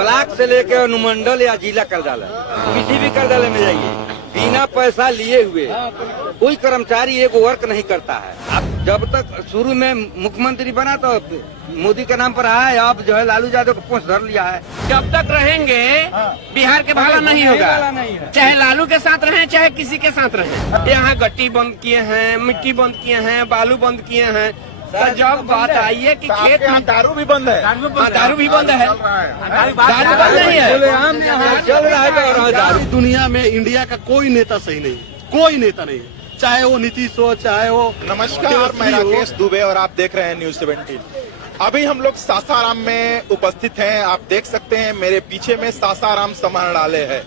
Block से लेके अनुमंडल या जिला कार्यालय, किसी भी कार्यालय में जाइए, बिना पैसा लिए हुए कोई कर्मचारी एक वर्क नहीं करता है। अब जब तक शुरू में मुख्यमंत्री बना तो मोदी के नाम पर आया, अब जो है लालू यादव को पोस्ट धर लिया है। जब तक रहेंगे बिहार के भला नहीं होगा, चाहे लालू के साथ रहें चाहे किसी के साथ रहें। यहाँ गट्टी बंद किए हैं, मिट्टी बंद किए हैं, बालू बंद किए हैं। तो जब बात आई है कि खेत में दारू भी बंद है, दारू भी बंद है, दारू बंद नहीं है, चल रहा है दारू। दुनिया में इंडिया का कोई नेता सही नहीं, कोई नेता नहीं, चाहे वो नीतीश हो, चाहे वो नमस्कार, मैं राकेश दुबे और आप देख रहे हैं न्यूज 17। अभी हम लोग सासाराम में उपस्थित हैं। आप देख सकते हैं मेरे पीछे में सासाराम समाहरणालय है।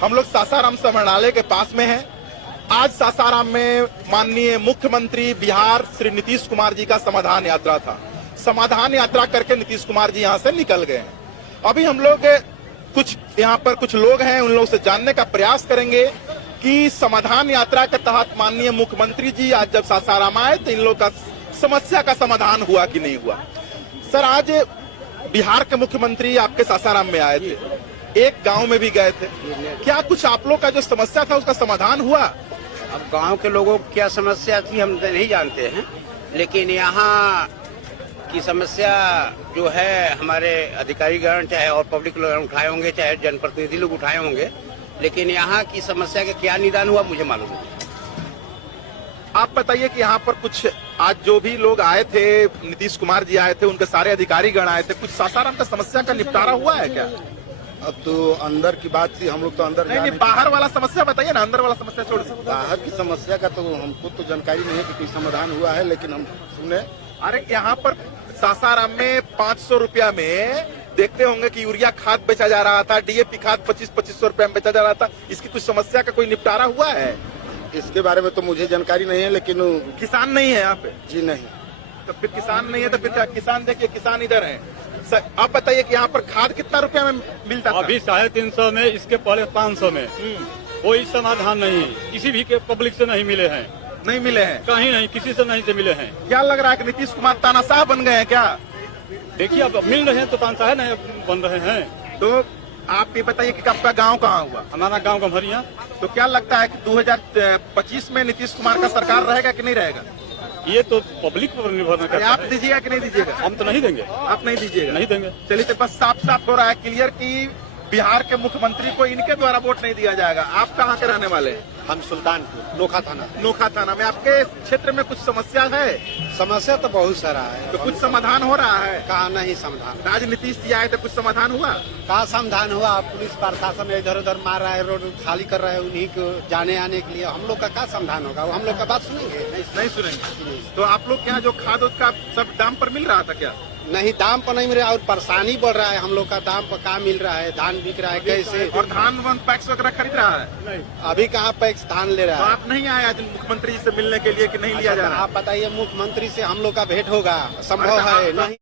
हम लोग सासाराम समाहरणालय के पास में हैं। आज सासाराम में माननीय मुख्यमंत्री बिहार श्री नीतीश कुमार जी का समाधान यात्रा था। समाधान यात्रा करके नीतीश कुमार जी यहाँ से निकल गए हैं। अभी हम लोग कुछ यहाँ पर कुछ लोग हैं, उन लोगों से जानने का प्रयास करेंगे कि समाधान यात्रा के तहत माननीय मुख्यमंत्री जी आज जब सासाराम आए तो इन लोगों का समस्या का समाधान हुआ कि नहीं हुआ। सर, आज बिहार के मुख्यमंत्री आपके सासाराम में आए थे, एक गांव में भी गए थे, क्या कुछ आप लोग का जो समस्या था उसका समाधान हुआ? अब गांव के लोगों को क्या समस्या थी हम नहीं जानते हैं, लेकिन यहाँ की समस्या जो है हमारे अधिकारीगण चाहे और पब्लिक लोग उठाए होंगे, चाहे जनप्रतिनिधि लोग उठाए होंगे, लेकिन यहाँ की समस्या का क्या निदान हुआ मुझे मालूम नहीं। आप बताइए कि यहाँ पर कुछ आज जो भी लोग आए थे, नीतीश कुमार जी आए थे, उनके सारे अधिकारीगण आए थे, कुछ सासाराम का समस्या का निपटारा हुआ है क्या? अब तो अंदर की बात थी, हम लोग तो अंदर नहीं, बाहर वाला समस्या बताइए ना, अंदर वाला समस्या छोड़ दीजिए। बाहर की समस्या का तो हमको तो जानकारी नहीं है कि कोई समाधान हुआ है, लेकिन हम सुने। अरे यहाँ पर सासाराम में 500 रुपया में देखते होंगे कि यूरिया खाद बेचा जा रहा था, डीएपी खाद 2500 रुपया में बेचा जा रहा था। इसकी कुछ समस्या का कोई निपटारा हुआ है? इसके बारे में तो मुझे जानकारी नहीं है, लेकिन किसान नहीं है यहाँ पे? जी नहीं। तो फिर किसान नहीं है तो फिर क्या? किसान देखिए, किसान इधर है। सर, आप बताइए कि यहाँ पर खाद कितना रुपया में मिलता था? अभी 350 में, इसके पहले 500 में। कोई समाधान नहीं, किसी भी के पब्लिक से नहीं मिले हैं, नहीं मिले हैं, कहीं नहीं, किसी से नहीं से मिले हैं। क्या लग रहा है कि नीतीश कुमार तानाशाह बन गए हैं क्या? देखिए अब मिल रहे हैं तो तानाशाह नहीं बन रहे हैं। तो आप ये बताइए कि आपका गांव कहाँ हुआ? हमारा गांव गम्हरिया। तो क्या लगता है कि 2025 में नीतीश कुमार का सरकार रहेगा कि नहीं रहेगा? ये तो पब्लिक पर निर्भर करता है। आप दीजिएगा कि नहीं दीजिएगा? हम तो नहीं देंगे। आप नहीं दीजिएगा? नहीं देंगे। चलिए, तो बस साफ साफ हो रहा है क्लियर कि बिहार के मुख्यमंत्री को इनके द्वारा वोट नहीं दिया जाएगा। आप कहाँ के रहने वाले हैं? हम सुल्तानपुर नोखा थाना। नोखा थाना में आपके क्षेत्र में कुछ समस्या है? समस्या तो बहुत सारा है। तो कुछ समाधान हो रहा है? कहा नहीं समाधान। राजनीति जी आए तो कुछ समाधान हुआ? कहा समाधान हुआ? पुलिस प्रशासन इधर उधर मार रहा है, रोड खाली कर रहा है, उन्हीं को जाने आने के लिए। हम लोग का क्या समाधान होगा? वो हम लोग का बात सुनेंगे? नहीं सुनेंगे। तो आप लोग क्या जो खाद उसका सब दाम पर मिल रहा था क्या? नहीं, दाम पर नहीं मिल रहा और परेशानी बढ़ रहा है। हम लोग का दाम पर कहाँ मिल रहा है? धान बिक रहा है कैसे? और धान वन पैक्स वगैरह खरीद रहा है? नहीं, अभी कहाँ पैक्स धान ले तो रहा है? आप नहीं आए आज मुख्यमंत्री जी से मिलने के लिए कि नहीं लिया जा रहा? आप बताइए, मुख्यमंत्री से हम लोग का भेंट होगा? संभव है? नहीं।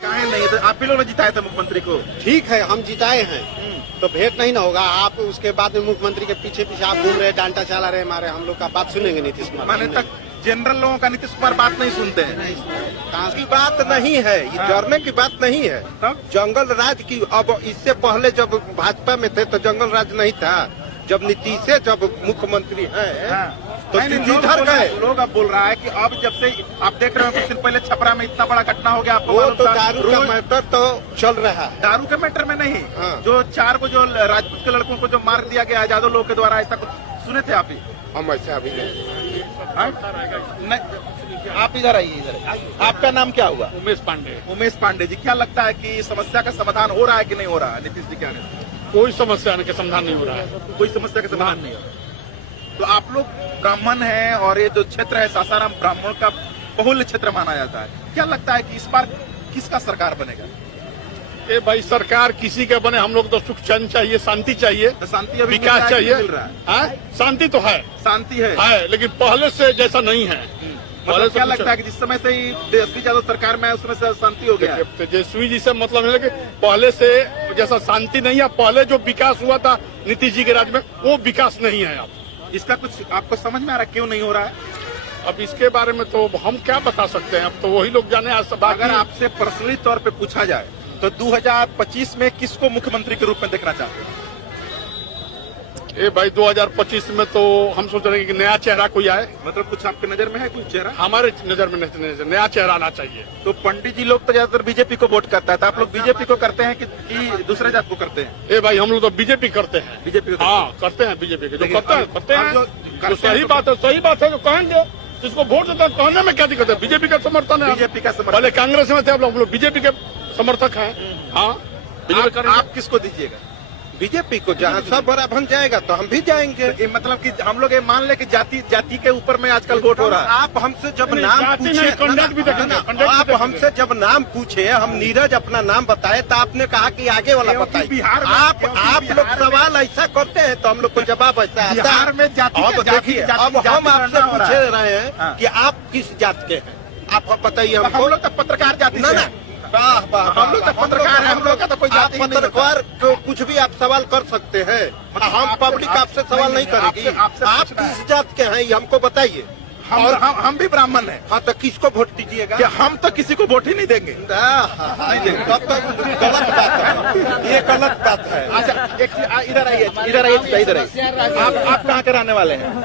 काहे नहीं? तो आप ही लोग ने जिताए थे मुख्यमंत्री को। ठीक है, हम जिताए हैं तो भेंट नहीं ना होगा। आप उसके बाद में मुख्यमंत्री के पीछे पीछे आप घूम रहे, डांटा चला रहे मारे। हम लोग का बात सुनेंगे नीतीश कुमार? माने तक जनरल लोगों का नीतीश कुमार बात नहीं सुनते हैं। की बात नहीं है, ये डरने की बात नहीं है। तब जंगल राज की, अब इससे पहले जब भाजपा में थे तो जंगल राज नहीं था। जब नीतीश जब मुख्यमंत्री हैं तो इधर गए। लोग अब बोल रहा है कि अब जब से आप देख रहे हो कुछ दिन पहले छपरा में इतना बड़ा घटना हो गया, आपको वो मालूम तो था? दारू का मैटर तो चल रहा है। दारू के मैटर में नहीं, जो 4 को जो राजपूत के लड़कों को जो मार दिया गया यादव लोग के द्वारा, ऐसा कुछ सुने थे आप ही? हम ऐसा अभी नहीं। आप इधर आइए, इधर। आपका नाम क्या हुआ? उमेश पांडे। उमेश पांडे जी, क्या लगता है कि समस्या का समाधान हो रहा है कि नहीं हो रहा है नीतीश जी के आने से? कोई समस्या का समाधान नहीं हो रहा है। कोई समस्या का समाधान नहीं हो रहा। तो आप लोग ब्राह्मण हैं और ये जो क्षेत्र है सासाराम ब्राह्मण का बहुल्य क्षेत्र माना जाता है, क्या लगता है कि इस बार किसका सरकार बनेगा? ए भाई, सरकार किसी के बने, हम लोग तो सुख चैन चाहिए, शांति चाहिए, तो शांति अभी विकास चाहिए। मिल रहा है? शांति तो है, शांति है, लेकिन पहले से जैसा नहीं है। मतलब क्या लगता है कि जिस समय से ही तेजस्वी यादव सरकार में है उस समय से शांति हो गया है? तेजस्वी जी से मतलब है कि पहले से जैसा शांति नहीं है। पहले जो विकास हुआ था नीतीश जी के राज में, वो विकास नहीं है। अब इसका कुछ आपको समझ में आ रहा है क्यों नहीं हो रहा है? अब इसके बारे में तो हम क्या बता सकते हैं, अब तो वही लोग जाने। अगर आपसे पर्सनली तौर पे पूछा जाए तो 2025 में किसको मुख्यमंत्री के रूप में देखना चाहते हैं? ये भाई 2025 में तो हम सोच रहे हैं कि नया चेहरा कोई आए। मतलब कुछ आपके नजर में है कोई चेहरा? हमारे नजर में नया चेहरा आना चाहिए। तो पंडित जी लोग तो ज्यादातर बीजेपी को वोट करता है, तो आप लोग बीजेपी को करते हैं कि दूसरे जात को करते हैं? ए भाई हम लोग तो बीजेपी करते हैं। बीजेपी को? हाँ करते हैं बीजेपी के, जो लेकिन करते हैं अब करते हैं। जो तो करते हैं सही बात है, सही बात है, जो कहेंगे जिसको वोट देता है कहने में क्या दिक्कत है? बीजेपी का समर्थन है। बीजेपी का समर्थन। पहले कांग्रेस में थे, अब लोग बीजेपी के समर्थक हैं। हाँ बीजेपी आप किसको दीजिएगा? बीजेपी को जहाँ सब बड़ा बन जाएगा तो हम भी जाएंगे। ये मतलब कि हम लोग ये मान ले कि जाति के ऊपर में आजकल वोट हो रहा है। आप हमसे जब नहीं, नाम जाति पूछे नहीं, conduct भी देखेंगे, conduct भी आप देखेंगे। हमसे जब नाम पूछे, हम नीरज अपना नाम बताए तो आपने कहा कि आगे वाला क्योंकि बताइए। बिहार में- आप क्योंकि लोग बिहार में- सवाल ऐसा करते हैं तो हम लोग को जवाब ऐसा आता बिहार है। में जाति अब जाति- देखिए, जाति- अब जाति हम आपसे लड़ना हो रहा पूछ है। रहे हैं हाँ। कि आप किस जात के हैं, आप बताइए तो हमको। हम लोग तो पत्रकार जाति ना से ना हैं। वाह वाह, हम लोग तो पत्रकार हैं, हम लोग का तो कोई आप जाति ही नहीं पत्रकार को कुछ भी आप सवाल कर सकते हैं। हम आपसे- पब्लिक आपसे सवाल नहीं करेगी। आपसे आप पूछना है। किस जात के हैं ये हमको बताइए। हम भी ब्राह्मण हैं। हाँ तो किसको वोट दीजिएगा? कि हम तो किसी को वोट ही नहीं देंगे। तब तक गलत बात है, ये गलत बात है। अच्छा एक चीज, इधर आइए, इधर आइए, इधर आइए। आप कहाँ के रहने वाले हैं?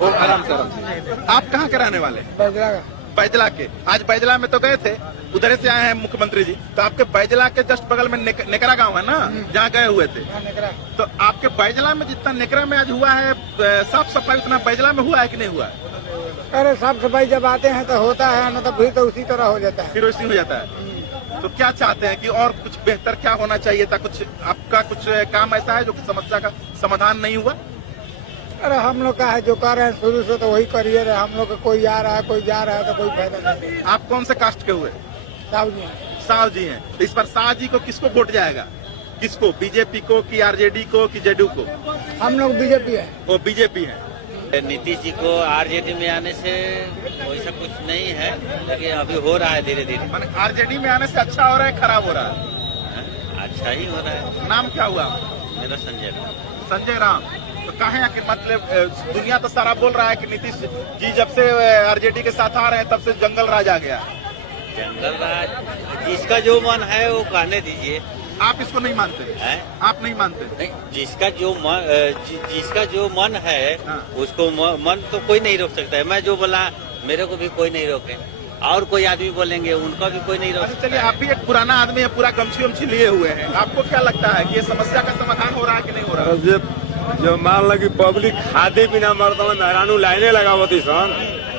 ओ, आराम से आराम से। आप कहाँ के रहने वाले हैं? बैजला के। आज बैजला में तो गए थे, उधर से आए हैं मुख्यमंत्री जी। तो आपके बैजला के जस्ट बगल में नेकरा गांव है ना, जहाँ गए हुए थे। तो आपके बैजला में जितना नेकरा में आज हुआ है साफ सफाई, उतना बैजला में हुआ है कि नहीं हुआ है? अरे साफ सफाई जब आते हैं तो होता है, न तो फिर तो उसी तरह हो जाता है। फिर वैसे हो जाता है। तो क्या चाहते हैं कि और कुछ बेहतर क्या होना चाहिए था? कुछ आपका कुछ काम ऐसा है जो कि समस्या का समाधान नहीं हुआ? अरे हम लोग का है जो कर रहे हैं शुरू से तो वही करिए रहे। हम लोग का कोई आ रहा है कोई जा रहा है तो कोई फायदा नहीं। आप कौन से कास्ट के हुए? साहब जी शाह जी हैं। तो इस पर शाह जी को किसको वोट जाएगा? किसको? बीजेपी को कि आरजेडी को कि जेडीयू को? हम लोग बीजेपी है। वो बीजेपी है। नीतीश जी को आरजेडी में आने से वैसा कुछ नहीं है, लेकिन अभी हो रहा है धीरे धीरे। माने आरजेडी में आने से अच्छा हो रहा है खराब हो रहा है? अच्छा ही हो रहा है। नाम क्या हुआ? मेरा संजय राम। संजय राम। तो कहे कि मतलब दुनिया तो सारा बोल रहा है कि नीतीश जी जब से आरजेडी के साथ आ रहे हैं तब से जंगल राज आ गया। जंगल राज जिसका जो मन है वो कहने दीजिए। आप इसको नहीं मानते हैं? आप नहीं मानते? नहीं, जिसका जो मन है हाँ। उसको मन तो कोई नहीं रोक सकता है। मैं जो बोला मेरे को भी कोई नहीं रोके, और कोई आदमी बोलेंगे उनका भी कोई नहीं रोक अच्छा सकता चलिए, है। आप भी एक पुराना आदमी है, पूरा गमछी वमछी लिए हुए हैं। आपको क्या लगता है कि ये समस्या का समाधान हो रहा है कि नहीं हो रहा है? जो मान लगी पब्लिक खादे बिना मरता मेहरानू लाइने लगावती सन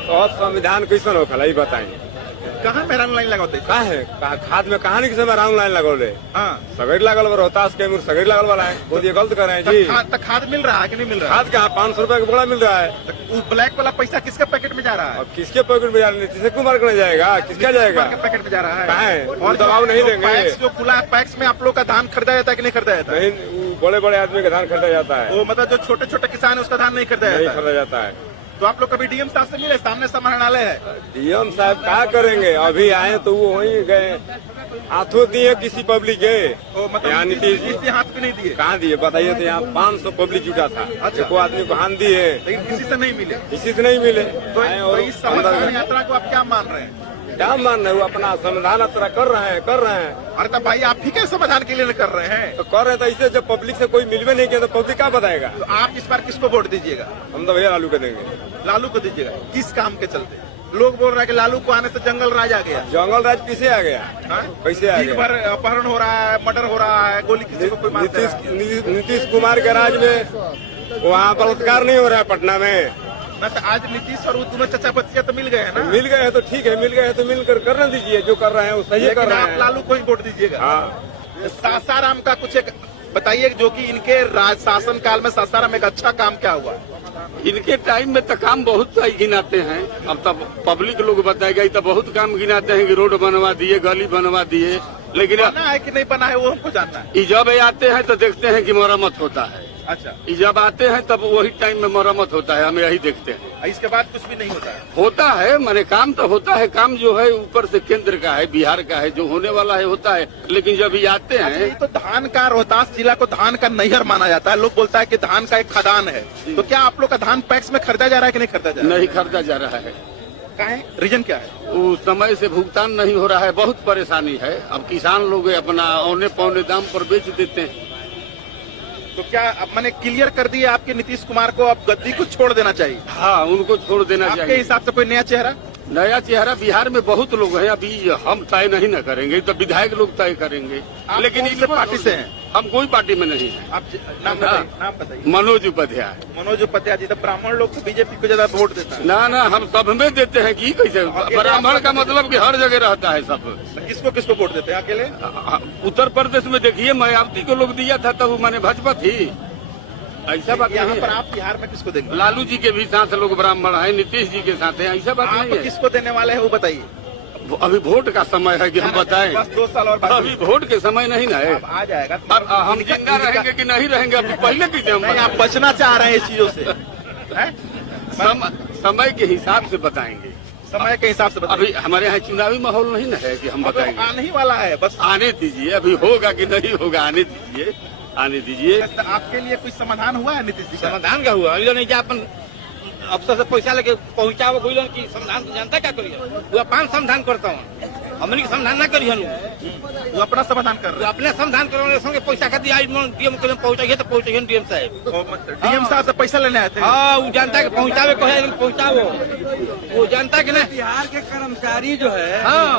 तो संविधान कैसन हो खला बताई? कहाँ मेहरान लाइन लगाते? कहा है खाद में कहानी किसे मेहरानू लाइन लगौले? हाँ। सगड़ लागल बा रोहतास के सगड़ लागल वाला है। वो ये गलत कर रहे हैं जी। तो खाद मिल रहा है कि नहीं मिल रहा है? खाद कहाँ 500 रुपए का बोरा मिल रहा है। तो वो ब्लैक वाला पैसा किसके पैकेट में जा रहा है? और किसके पॉकेट में जा रहा है? नीतीश कुमार को नहीं जाएगा, किसका जाएगा? के पैकेट में जा रहा है। कहाँ है? और दबाव नहीं जो देंगे। पैक्स जो खुला है, पैक्स में आप लोग का धान खरीदा जाता है कि नहीं खरीदा जाता है? नहीं, बड़े बड़े आदमी का धान खरीदा जाता है, वो मतलब जो छोटे छोटे किसान है उसका धान नहीं खरीदा नहीं जाता है। खरीदा जाता है। तो आप लोग कभी डीएम साहब से मिले? सामने समाहरणालय है। डीएम साहब क्या करेंगे? अभी आए तो वो वहीं गए, हाथों दिए किसी पब्लिक के। वो मतलब यहाँ नीतीश जी किसी हाथ पे नहीं दिए, कहाँ दिए बताइए? तो यहाँ 500 पब्लिक जुटा था। अच्छा। को आदमी को हाथ दिए, लेकिन किसी से नहीं मिले। किसी से नहीं मिले। तो आए और इस अंदर समाधान गए। यात्रा को आप क्या मान रहे हैं? क्या मान रहे? वो अपना संविधान यात्रा कर रहे हैं। अरे तो भाई आप ही के समाधान के लिए नहीं कर रहे हैं। तो कर रहे हैं, तो इसे जब पब्लिक से कोई मिलवे नहीं किया तो पब्लिक क्या बताएगा? तो आप इस बार किसको वोट दीजिएगा? हम तो भैया लालू कर देंगे। लालू को दीजिएगा। किस काम के चलते? लोग बोल रहे हैं कि लालू को आने से जंगल राज आ गया। जंगल राज किसे आ गया? हाँ? कैसे आ दिन गया? भर अपहरण हो रहा है, मर्डर हो रहा है, गोली किसी को कोई मारता है। नीतीश कुमार के राज में वहाँ बलात्कार नहीं हो रहा है पटना में। ना तो आज नीतीश और वो दोनों चचा बच्चियां तो मिल गए हैं ना। मिल गए हैं तो ठीक है, मिल गए हैं तो मिलकर करने दीजिए। जो कर रहे हैं वो सही कर लेकिन रहे आप हैं। लालू को ही वोट दीजिएगा। हाँ। सासाराम का कुछ एक बताइए, जो कि इनके राज शासन काल में सासाराम एक अच्छा काम क्या हुआ? इनके टाइम में तो काम बहुत सही गिनाते हैं। अब तब पब्लिक लोग बताएगा तो बहुत काम गिनाते हैं कि रोड बनवा दिए, गली बनवा दिए, लेकिन बना है कि नहीं बना है वो हमको जानना है। जब आते हैं तो देखते हैं कि मरम्मत होता है। अच्छा, जब आते हैं तब वही टाइम में मरम्मत होता है, हम यही देखते हैं। इसके बाद कुछ भी नहीं होता है। होता है माने काम तो होता है, काम जो है ऊपर से केंद्र का है, बिहार का है, जो होने वाला है होता है। लेकिन जब ये आते अच्छा, हैं ये तो धान का, रोहतास जिला को धान का नैहर माना जाता है। लोग बोलता है कि धान का एक खदान है। तो क्या आप लोग का धान पैक्स में खरीदा जा रहा है कि नहीं खरीदा जा रहा है? नहीं खरीदा जा रहा है। काहे रीजन क्या है? वो समय से भुगतान नहीं हो रहा है, बहुत परेशानी है। अब किसान लोग अपना औने पौने दाम पर बेच देते हैं। तो क्या अब मैंने क्लियर कर दिया आपके नीतीश कुमार को अब गद्दी को छोड़ देना चाहिए? हाँ, उनको छोड़ देना आपके चाहिए। हिसाब से कोई नया चेहरा? नया चेहरा बिहार में बहुत लोग हैं, अभी हम तय नहीं न करेंगे, तो विधायक लोग तय करेंगे। आप लेकिन कौन से पार्टी से हैं? हम कोई पार्टी में नहीं है। आप नाम बताइए, नाम बताइए। मनोज उपाध्याय। मनोज उपाध्याय जी, तो ब्राह्मण लोग तो बीजेपी को ज्यादा वोट देता है। ना हम सब में देते हैं कि कैसे? ब्राह्मण का मतलब कि हर जगह रहता है सब। किसको किसको वोट देते हैं अकेले? उत्तर प्रदेश में देखिए, मायावती को लोग दिया था, तब मैंने भाजपा थी। ऐसा बात यहाँ नहीं पर है। आप बिहार में किसको देंगे? लालू जी के भी साथ लोग ब्राह्मण हैं, नीतीश जी के साथ हैं, ऐसा बात आप नहीं है। किसको देने वाले हैं वो बताइए। अभी वोट का समय है कि हम बताएं। बस 2 साल और बाकी। अभी वोट के समय नहीं ना है। अब आ जाएगा। अब हम जिंदा रहेंगे कि नहीं रहेंगे, अभी पहले कैसे हम नहीं, आप बताएं? बचना चाह रहे हैं इस चीजों से हैं? समय के हिसाब से बताएंगे। समय के हिसाब से बताइए। अभी हमारे यहाँ चुनावी माहौल नहीं ना है कि हम अब बताएंगे। आने ही वाला है, बस आने दीजिए, अभी होगा कि नहीं होगा, आने दीजिए, आने दीजिए। आपके लिए कोई समाधान हुआ है नीतीश जी का? समाधान का हुआ नहीं क्या अपन अफसर से पैसा लेके पहुंचाओ कोई की समाधान तो जानता क्या करिए? वो अपन समाधान करता हूँ, हमने समाधान ना करिए। वो अपना समाधान कर रहे अपने समाधान करवाने संगे पैसा का दिया डीएम को पहुंचाइए तो पहुंचाइए डीएम साहब। हैं। डीएम साहब से पैसा लेने आए थे। हाँ, वो जनता के पहुंचावे को है, पहुंचाओ। वो जनता के ना बिहार के कर्मचारी जो है, हाँ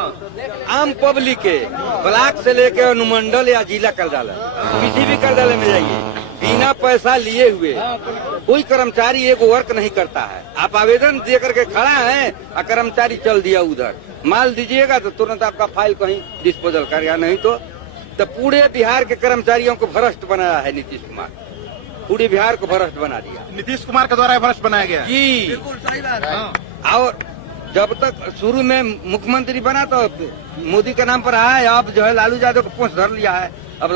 आम पब्लिक के ब्लॉक से लेकर अनुमंडल या जिला कार्यालय, किसी भी कार्यालय में जाइए, बिना पैसा लिए हुए कोई कर्मचारी एक वर्क नहीं करता है। आप आवेदन दे करके खड़ा है और कर्मचारी चल दिया उधर, माल दीजिएगा तो तुरंत आपका फाइल कहीं डिस्पोजल कर गया, नहीं तो पूरे बिहार के कर्मचारियों को भ्रष्ट बनाया है नीतीश कुमार। पूरे बिहार को भ्रष्ट बना दिया नीतीश कुमार के द्वारा भ्रष्ट बनाया गया है। जी, बिल्कुल सही बात है। और जब तक शुरू में मुख्यमंत्री बना तो मोदी के नाम पर आया, अब जो है लालू यादव को पोस्ट धर लिया है। अब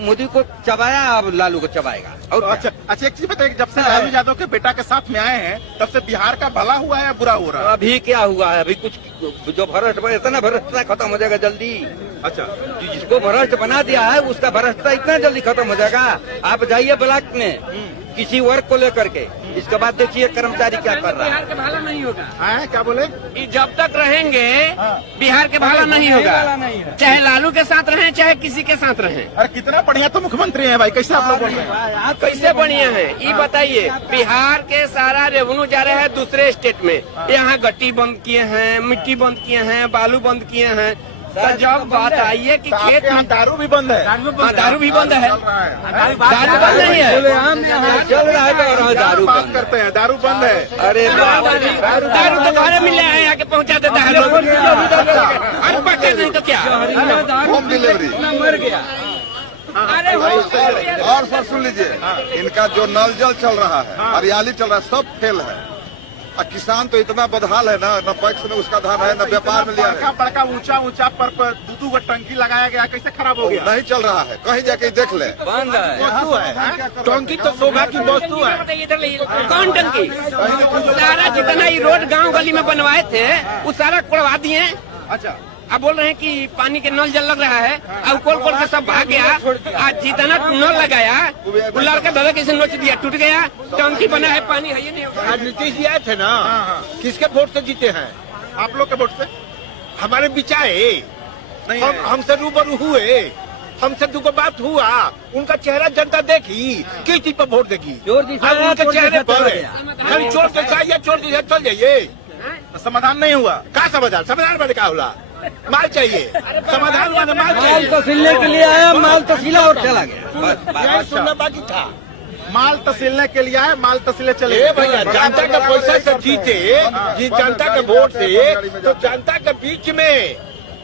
मोदी को चबाया, अब लालू को चबाएगा। और अच्छा एक चीज बताइए, जब से लालू यादव के बेटा के साथ में आए हैं तब से बिहार का भला हुआ है या बुरा हो रहा है? अभी क्या हुआ है? अभी कुछ जो भ्रष्ट इतना भ्रष्टता खत्म हो जाएगा जल्दी। अच्छा, जिसको भ्रष्ट बना दिया है उसका भ्रष्टता इतना जल्दी खत्म हो जाएगा। आप जाइए ब्लॉक में किसी वर्ग को लेकर के, इसके बाद देखिए कर्मचारी क्या कर रहा है। बिहार के भाला नहीं होगा। हैं क्या बोले? कि जब तक रहेंगे बिहार के भाला नहीं होगा, चाहे लालू के साथ रहें चाहे किसी के साथ रहें। अरे कितना बढ़िया तो मुख्यमंत्री हैं भाई, कैसे आप लोग बोल रहे हैं? कैसे बढ़िया है ये बताइए? बिहार के सारा रेवेन्यू जा रहा है दूसरे स्टेट में। यहाँ गट्टी बंद किए हैं, मिट्टी बंद किए हैं, बालू बंद किए हैं। तो जब बात आई है कि तो आपके खेत यहाँ दारू भी बंद है? दारू भी बंद है, दारू बंद नहीं है। चल रहा है तो दारू बात बंद करते हैं, दारू बंद है। अरे दारू तो घरे मिल रहा है, आके पहुँचा देता है लोग। अरे पक्का नहीं तो क्या? Home delivery. मर गया। और सर सुन लीजिए, इनका जो नल जल चल रहा है, हरियाली चल रहा है, सब फेल है। और किसान तो इतना बदहाल है ना, न पैक्स में उसका धान है, न व्यापार में लिया है। बड़का ऊंचा पर 2 गो टंकी लगाया गया, कैसे खराब हो गया? नहीं चल रहा है, कहीं जाके देख ले। बंद है। वस्तु है, टंकी तो शोभा की वस्तु है। कौन टंकी? सारा जितना ही रोड गांव गली में बनवाए थे वो सारा कुड़वा दिए। अच्छा, अब बोल रहे हैं कि पानी के नल जल लग रहा है, अब खोल खोल के सब भाग गया। आज जितना नल लगाया वो लड़का दादा कैसे नोच दिया, टूट गया। टंकी बना है, पानी है ये नहीं होगा। आज नीतीश जी आए थे ना, किसके वोट से जीते हैं? आप लोग के वोट से? हमारे बिचाए नहीं हम है। हमसे रूबरू हुए, हमसे दुगो बात हुआ, उनका चेहरा जनता देखी, किस चीज पर वोट देगी? अब उनके चेहरे पर खाली चोर के चाहिए, चोर के चल जाइए। समाधान नहीं हुआ। का समाधान? समाधान मैंने कहा होला माल चाहिए, समाधान माने माल माल चाहिए। तहसीलने के लिए आया, माल तहसीला और चला गया। यही सुनना बाकी था। माल तहसीलने के लिए आए, माल तहसीले चले ए भैया, जनता का पैसा से जीते, जनता के वोट से, तो जनता के बीच में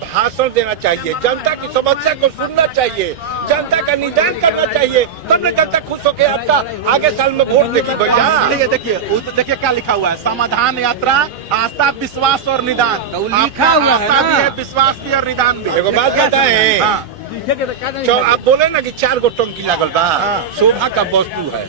भाषण देना चाहिए, जनता की समस्या को सुनना चाहिए, जनता का निदान करना चाहिए, तब न जनता खुश होकर आपका आगे साल में वोट देगी भैया। देखिए क्या लिखा हुआ है, समाधान यात्रा, आस्था, विश्वास और निदान। तो लिखा हुआ है आस्था ना। भी है, विश्वास भी और निदान भी। एगो बात बताएं, आप बोले ना कि 4 गो टंकी लागल बा, शोभा का वस्तु है।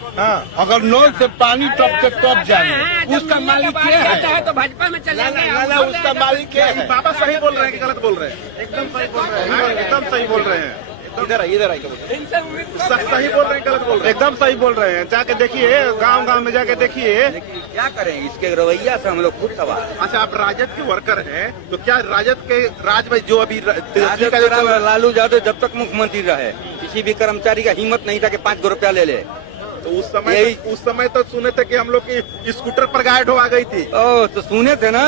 अगर नल से पानी टप के कब जाए, उसका मालिक क्या है? तो भाजपा में चले ना उसका मालिक क्या है? बाबा सही बोल रहे हैं कि गलत बोल रहे हैं? एकदम सही बोल रहे हैं। एकदम सही बोल रहे हैं। इधर आइए सही बोल रहे हैं गलत बोल रहे हैं? एकदम सही बोल रहे हैं। जाके देखिए, गांव गांव में जाके देखिए। क्या करें, इसके रवैया से हम लोग खुद तबाह हैं। अच्छा, आप राजद के वर्कर हैं, तो क्या राजद के राज में जो अभी राजद का जो लालू यादव जब तक मुख्यमंत्री रहे, किसी भी कर्मचारी का हिम्मत नहीं था कि 5 रुपया ले ले। तो उस समय तो सुने थे कि हम लोग की स्कूटर पर गाय ढोआ गई थी। ओ, तो सुने थे ना,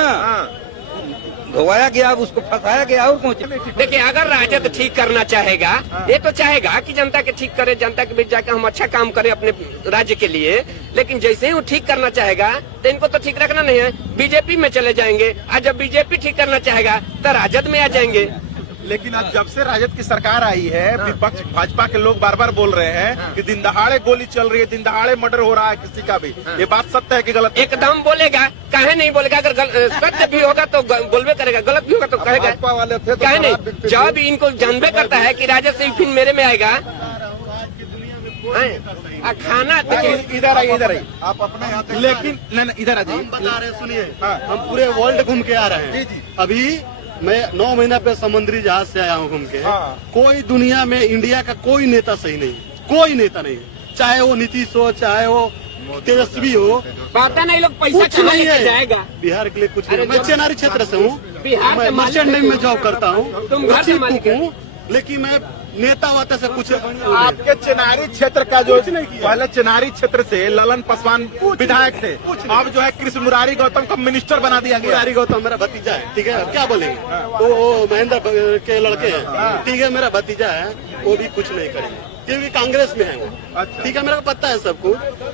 धोवाया गया, उसको फंसाया गया और कुछ। देखिए, अगर राजद ठीक करना चाहेगा, ये तो चाहेगा कि जनता के ठीक करे, जनता के बीच जाकर हम अच्छा काम करें अपने राज्य के लिए। लेकिन जैसे ही वो ठीक करना चाहेगा तो इनको तो ठीक रखना नहीं है, बीजेपी में चले जाएंगे। और जब बीजेपी ठीक करना चाहेगा तो राजद में आ जाएंगे। लेकिन अब जब से राजद की सरकार आई है, विपक्ष भाजपा के लोग बार बार बोल रहे हैं कि दिन दहाड़े गोली चल रही है, दिन दहाड़े मर्डर हो रहा है किसी का भी। ये बात सत्य है कि गलत? एकदम बोलेगा, काहे नहीं बोलेगा? अगर सत्य भी होगा तो बोलबे करेगा, गलत भी होगा तो कहेगा। काहे नहीं? जब इनको जानबे करता है कि राजद से फिर मेरे में आएगा। खाना इधर आइए आप अपने यहाँ, लेकिन इधर आ जाइए। हम बता रहे, सुनिए, हम पूरे वर्ल्ड घूम के आ रहे हैं। अभी मैं 9 महीना पे समुद्री जहाज से आया हूँ घूम के। कोई दुनिया में इंडिया का कोई नेता सही नहीं, कोई नेता नहीं, चाहे वो नीतीश हो, चाहे वो तेजस्वी हो। पता नहीं लोग पैसा कुछ नहीं है बिहार के लिए, कुछ नहीं। मैं चेनारी क्षेत्र से हूँ, मैं मर्चेंट नेवी में जॉब करता हूँ, तुम घर से मालिक हूँ, लेकिन मैं नेता होता से कुछ। आपके चेनारी क्षेत्र का जो पहले चेनारी क्षेत्र से ललन पासवान विधायक थे, अब जो है कृष्ण मुरारी गौतम का मिनिस्टर बना दिया गया। मुरारी गौतम मेरा भतीजा है, ठीक है, क्या बोलेंगे? वो महेंद्र के लड़के हैं, ठीक है, मेरा भतीजा है, वो भी कुछ नहीं करेंगे क्योंकि कांग्रेस में है वो। ठीक है, मेरे को पता है सबको।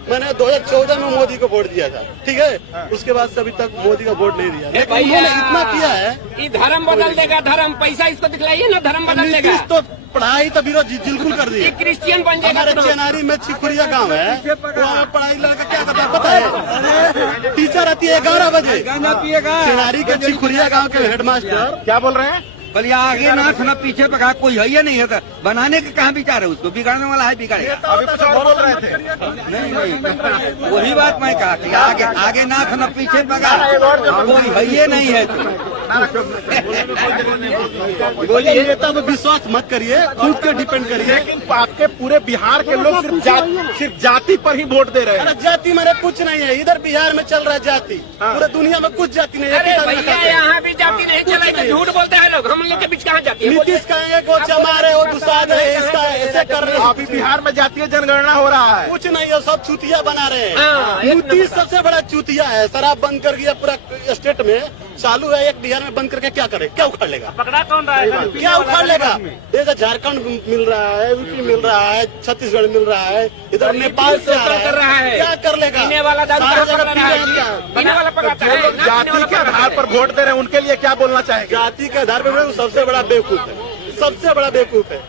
मैंने 2014 में मोदी को वोट दिया था, ठीक है, उसके बाद से अभी तक मोदी का वोट नहीं दिया। उन्होंने इतना किया है, ये धर्म बदल देगा, धर्म पैसा इसको दिखलाइए ना, धर्म बदल देगा। तो पढ़ाई तो विरोध बिल्कुल कर दी। क्रिश्चियन बन जाएगा। हमारे चेनारी में छिकुरिया गांव है, वहाँ पढ़ाई लड़का क्या करता है पता है? टीचर आती है 11 बजे। चेनारी के छिकुरिया गांव के हेडमास्टर क्या बोल रहे हैं? बोलिए आगे नाथ न पीछे पका, कोई है या नहीं है? बनाने का कहाँ विचार है? उसको बिगाड़ने वाला है, बिगाड़ेगा। अभी कुछ और बोल रहे थे। नहीं, वही बात मैं कहा कि आगे नाथ न पीछे पका, कोई है ये नहीं है। बोलिए, नेता पे विश्वास मत करिए, खुद के डिपेंड करिए। लेकिन आपके पूरे बिहार के लोग सिर्फ जाति पर ही वोट दे रहे हैं। अरे जाति मेरे कुछ नहीं है, इधर बिहार में चल रहा है जाति, पूरे दुनिया में कुछ जाति नहीं है। यहाँ भी जाति नहीं चलेगी, झूठ बोलते हैं लोग। हम लोग के बीच कहाँ जाती है? नीतीश कहेंगे वो चमार है, वो दुसाद है, इसका ऐसे कर रहे हैं। अभी बिहार में जातीय जनगणना हो रहा है। कुछ नहीं है, सब चूतिया बना रहे हैं। नीतीश सबसे बड़ा चूतिया है, शराब बंद कर दिया पूरा स्टेट में, चालू है। एक बिहार में बंद करके क्या करे, क्या उखाड़ लेगा? पकड़ा कौन रहा है? क्या उखाड़ लेगा? इधर झारखंड मिल रहा है, यूपी मिल रहा है, छत्तीसगढ़ मिल रहा है, इधर नेपाल से आ रहा है, क्या कर लेगा? पीने वाला दारू पीने वाला पकाता है। जाति के आधार पर वोट दे रहे हैं, उनके लिए क्या बोलना चाहेंगे? जाति के आधार पर सबसे बड़ा बेवकूफ है, सबसे बड़ा बेवकूफ है।